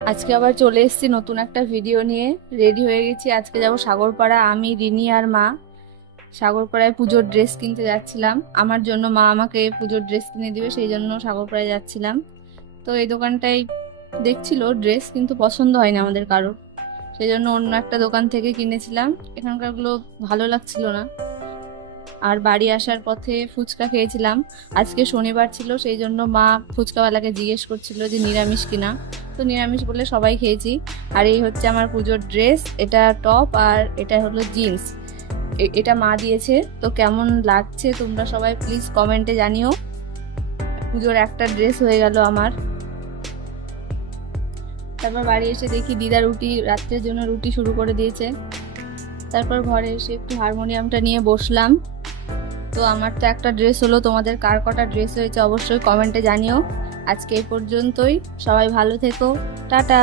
আজকে আবার চলে এসেছি নতুন একটা ভিডিও নিয়ে। রেডি হয়ে গেছি, আজকে যাব সাগরপাড়া। আমি, রিনি আর মা সাগরপাড়ায় পুজোর ড্রেস কিনতে যাচ্ছিলাম। আমার জন্য মা আমাকে পুজোর ড্রেস কিনে দিবে, সেই জন্য সাগরপাড়ায় যাচ্ছিলাম। তো এই দোকানটাই দেখছিল ড্রেস, কিন্তু পছন্দ হয়নি আমাদের কারো, সেই জন্য অন্য একটা দোকান থেকে কিনেছিলাম। এখানকারগুলো ভালো লাগছিল না। আর বাড়ি আসার পথে ফুচকা খেয়েছিলাম। আজকে শনিবার ছিল, সেই জন্য মা ফুচকাওয়ালাকে জিজ্ঞেস করছিল যে নিরামিষ কিনা। তো নিরামিষ বলে সবাই খেয়েছি। আর এই হচ্ছে আমার পুজোর ড্রেস, এটা টপ আর এটা হলো জিন্স। এটা মা দিয়েছে। তো কেমন লাগছে তোমরা সবাই প্লিজ কমেন্টে জানিও। পুজোর একটা ড্রেস হয়ে গেল আমার। তারপর বাড়ি এসে দেখি দিদা রাত্রের জন্য রুটি শুরু করে দিয়েছে। তারপর ঘরে এসে একটু হারমোনিয়ামটা নিয়ে বসলাম। তো আমার তো একটা ড্রেস হলো, তোমাদের কার কটা ড্রেস হয়েছে অবশ্যই কমেন্টে জানিও। আজকে এই পর্যন্তই, সবাই ভালো থেকো, টাটা।